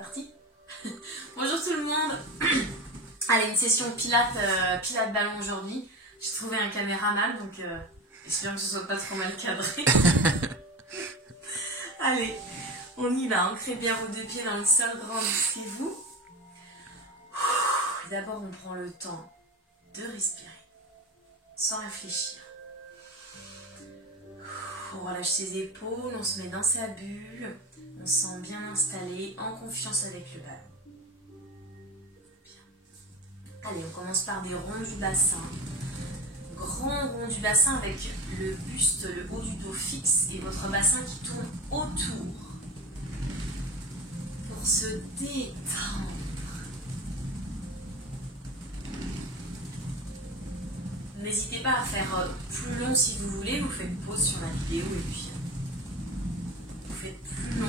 Parti. Bonjour tout le monde. Allez, une session pilates ballon aujourd'hui. J'ai trouvé un caméraman, donc j'espère que ce soit pas trop mal cadré. Allez, on y va. Ancrez bien vos deux pieds dans le sol, grandissez-vous. D'abord, on prend le temps de respirer, sans réfléchir. On relâche ses épaules, on se met dans sa bulle, on se sent bien installé, en confiance avec le ballon. Bien. Allez, on commence par des ronds du bassin. Grand rond du bassin avec le buste, le haut du dos fixe et votre bassin qui tourne autour pour se détendre. N'hésitez pas à faire plus long si vous voulez, vous faites pause sur la vidéo et puis vous faites plus long.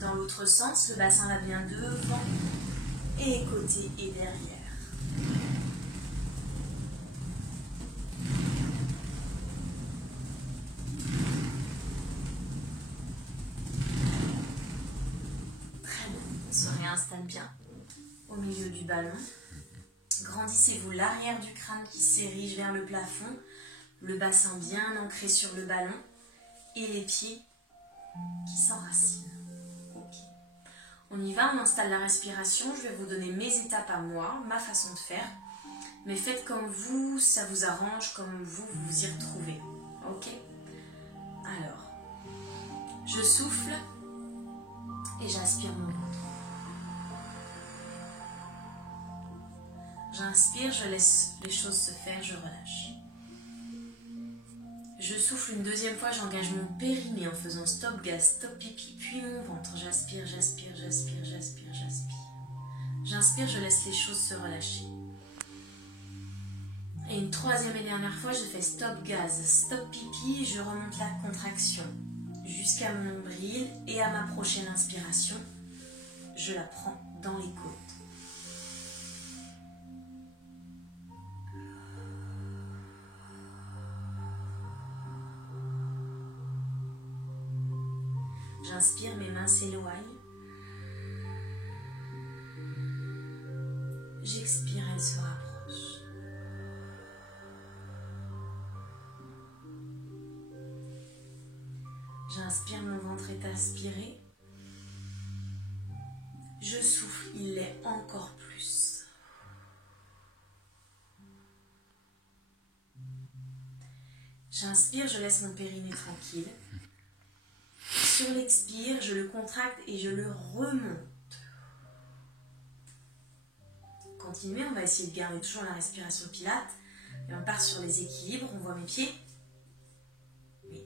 Dans l'autre sens, le bassin va bien devant et côté et derrière. Très bien, on se réinstalle bien au milieu du ballon. Grandissez-vous l'arrière du crâne qui s'érige vers le plafond, le bassin bien ancré sur le ballon et les pieds qui s'enracinent. Ok. On y va, on installe la respiration. Je vais vous donner mes étapes à moi, ma façon de faire. Mais faites comme vous, ça vous arrange, comme vous vous y retrouvez. Ok? Alors, je souffle et j'aspire mon ventre. J'inspire, je laisse les choses se faire, je relâche. Je souffle une deuxième fois, j'engage mon périnée en faisant stop gaz, stop pipi, puis mon ventre. J'aspire, j'aspire, j'aspire, j'aspire, j'aspire. J'inspire, je laisse les choses se relâcher. Et une troisième et dernière fois, je fais stop gaz, stop pipi, je remonte la contraction jusqu'à mon nombril et à ma prochaine inspiration, je la prends dans les côtes. J'inspire, mes mains s'éloignent. J'expire, elles se rapprochent. J'inspire, mon ventre est aspiré. Je souffle, il l'est encore plus. J'inspire, je laisse mon périnée tranquille. Sur l'expire, je le contracte et je le remonte. Continuez, on va essayer de garder toujours la respiration pilate. Et on part sur les équilibres, on voit mes pieds. Oui.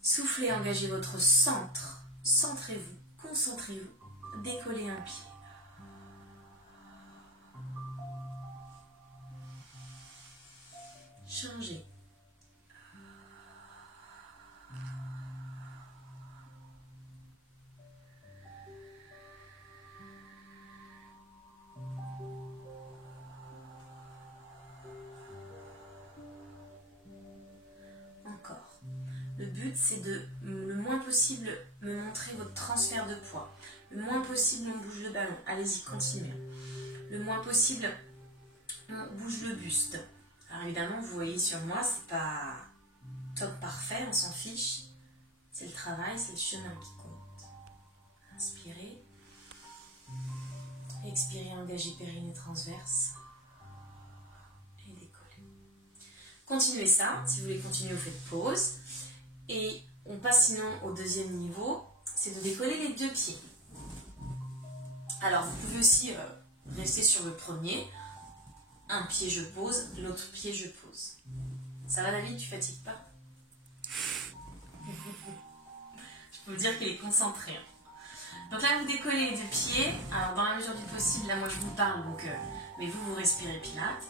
Soufflez, engagez votre centre. Centrez-vous, concentrez-vous. Décollez un pied. Changez. Le but, c'est de le moins possible me montrer votre transfert de poids. Le moins possible, on bouge le ballon. Allez-y, continuez. Le moins possible, on bouge le buste. Alors évidemment, vous voyez sur moi, c'est pas top parfait, on s'en fiche. C'est le travail, c'est le chemin qui compte. Inspirez. Expirez, engagez périnée transverse. Et décollez. Continuez ça. Si vous voulez continuer, vous faites pause. Et on passe sinon au deuxième niveau, c'est de décoller les deux pieds. Alors vous pouvez aussi rester sur le premier. Un pied je pose, l'autre pied je pose. Ça va David, tu fatigues pas? Je peux vous dire qu'il est concentré. Donc là vous décollez les deux pieds. Alors dans la mesure du possible, là moi je vous parle, donc, mais vous respirez pilate.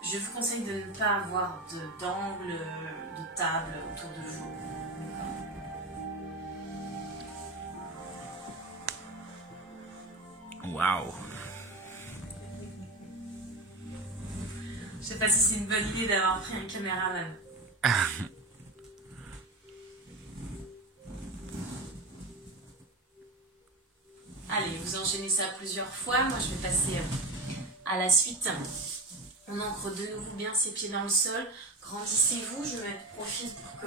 Je vous conseille de ne pas avoir d'angle, de table autour de vous. Waouh! Je sais pas si c'est une bonne idée d'avoir pris un caméraman. enchaîner ça plusieurs fois. Moi, je vais passer à la suite. On ancre de nouveau bien ses pieds dans le sol. Grandissez-vous. Je vais mettre profil pour que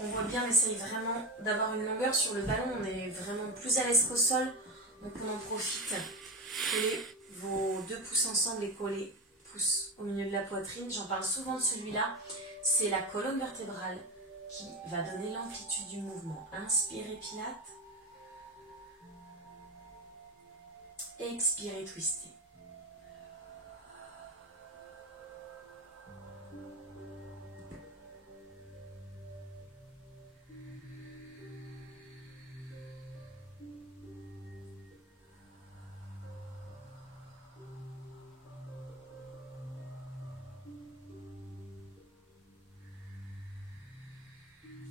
on voit bien. On essaye vraiment d'avoir une longueur sur le ballon. On est vraiment plus à l'aise qu'au sol. Donc, on en profite. Et vos deux pouces ensemble et collés. Pouce au milieu de la poitrine. J'en parle souvent de celui-là. C'est la colonne vertébrale qui va donner l'amplitude du mouvement. Inspirez, pilate. Expirez, twistez.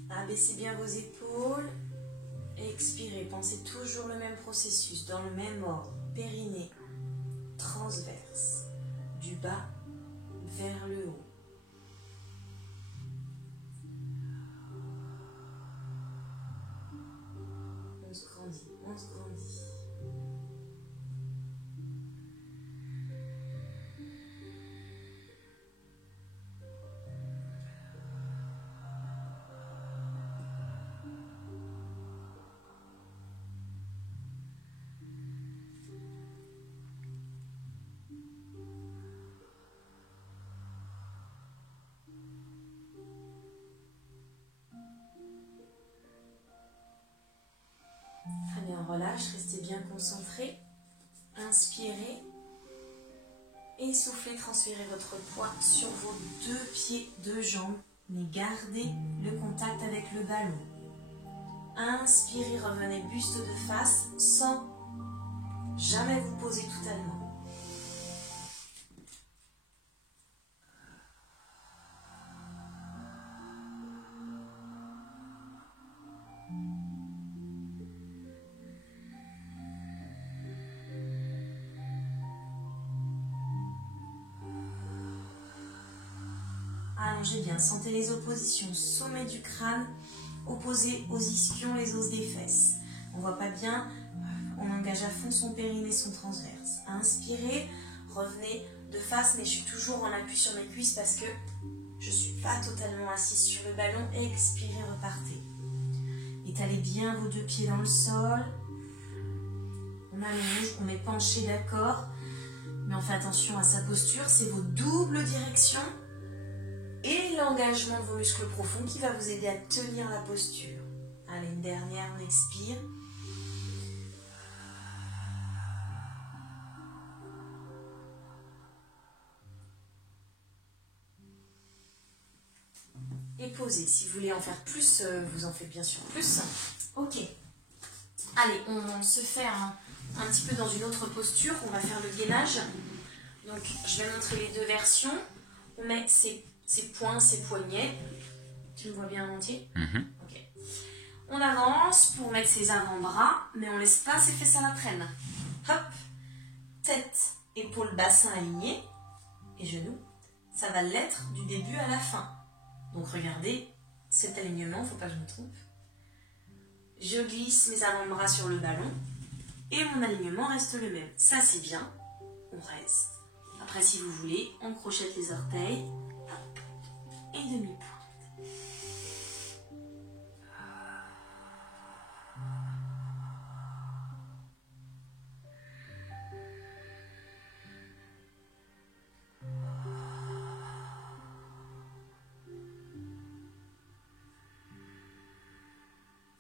Abaissez bien vos épaules. Expirez. Pensez toujours le même processus, dans le même ordre. Périnée, transverse, du bas vers le haut. On se grandit, on se grandit. Allez, on relâche, restez bien concentrés. Inspirez. Et soufflez, transférez votre poids sur vos deux pieds, deux jambes. Mais gardez le contact avec le ballon. Inspirez, revenez buste de face sans jamais vous poser totalement. Allongez bien, sentez les oppositions, sommet du crâne, opposé aux ischions, les os des fesses. On voit pas bien, on engage à fond son périnée, son transverse. Inspirez, revenez de face, mais je suis toujours en appui sur mes cuisses parce que je ne suis pas totalement assise sur le ballon. Expirez, repartez. Étalez bien vos deux pieds dans le sol. On allonge, on est penché, d'accord, mais on fait attention à sa posture. C'est vos doubles directions et l'engagement de vos muscles profonds qui va vous aider à tenir la posture. Allez, une dernière, on expire. Et posez. Si vous voulez en faire plus, vous en faites bien sûr plus. Ok. Allez, on se fait un petit peu dans une autre posture. On va faire le gainage. Donc, je vais montrer les deux versions. On met ses poings, ses poignets. Tu me vois bien en entier? Ok. On avance pour mettre ses avant-bras, mais on laisse pas ses fesses à la traîne. Hop. Tête, épaules, bassin alignés. Et genoux. Ça va l'être du début à la fin. Donc regardez cet alignement, il ne faut pas que je me trompe. Je glisse mes avant-bras sur le ballon et mon alignement reste le même. Ça c'est bien, on reste. Après si vous voulez, on crochette les orteils et demi-pointe.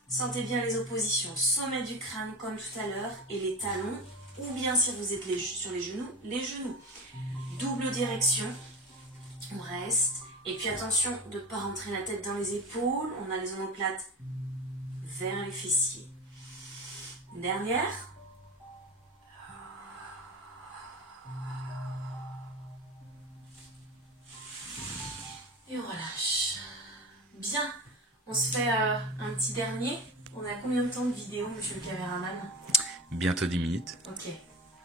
Sentez bien les oppositions, sommet du crâne comme tout à l'heure et les talons, ou bien si vous êtes sur les genoux. Double direction, on reste. Et puis attention de ne pas rentrer la tête dans les épaules, on a les omoplates vers les fessiers. Une dernière. Et on relâche. Bien. On se fait un petit dernier. On a combien de temps de vidéo, monsieur le caméraman? Bientôt 10 minutes. Ok.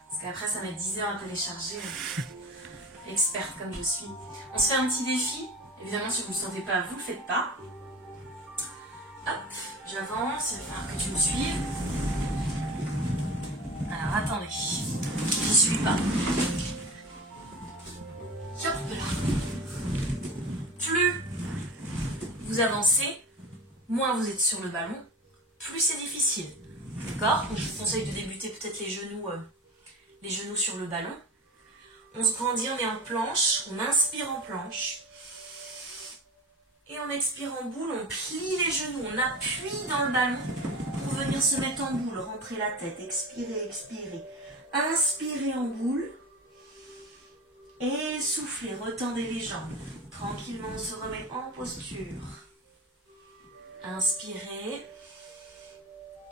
Parce qu'après, ça met 10 heures à télécharger. Experte comme je suis. On se fait un petit défi. Évidemment, si vous ne le sentez pas, vous ne le faites pas. Hop, j'avance. Il va falloir que tu me suives. Alors attendez, je ne suis pas. Hop là. Plus vous avancez, moins vous êtes sur le ballon, plus c'est difficile. D'accord? Je vous conseille de débuter peut-être les genoux sur le ballon. On se grandit, on est en planche, on inspire en planche. Et on expire en boule, on plie les genoux, on appuie dans le ballon pour venir se mettre en boule, rentrer la tête, expirer, expirer. Inspirez en boule et soufflez, retendez les jambes. Tranquillement, on se remet en posture. Inspirez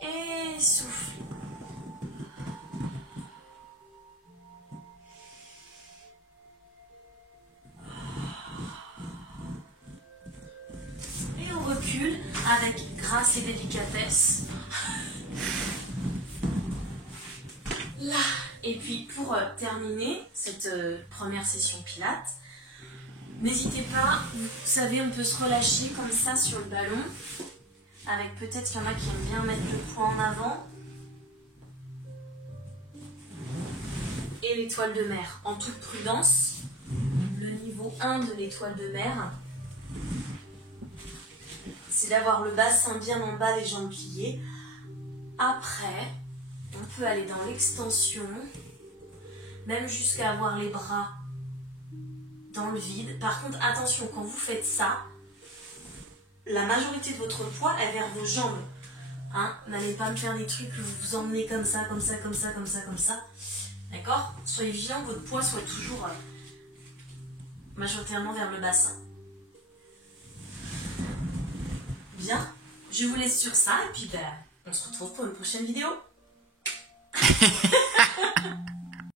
et soufflez. Et on recule avec grâce et délicatesse. Là. Et puis pour terminer cette première session pilates, n'hésitez pas, vous savez, on peut se relâcher comme ça sur le ballon, avec peut-être qu'il y en a qui aiment bien mettre le poids en avant. Et l'étoile de mer, en toute prudence, le niveau 1 de l'étoile de mer, c'est d'avoir le bassin bien en bas, les jambes pliées. Après, on peut aller dans l'extension, même jusqu'à avoir les bras dans le vide. Par contre, attention, quand vous faites ça, la majorité de votre poids est vers vos jambes. Hein, n'allez pas me faire des trucs que vous vous emmenez comme ça, comme ça, comme ça, comme ça, comme ça. D'accord? Soyez vigilant, votre poids soit toujours majoritairement vers le bassin. Bien, je vous laisse sur ça et puis on se retrouve pour une prochaine vidéo.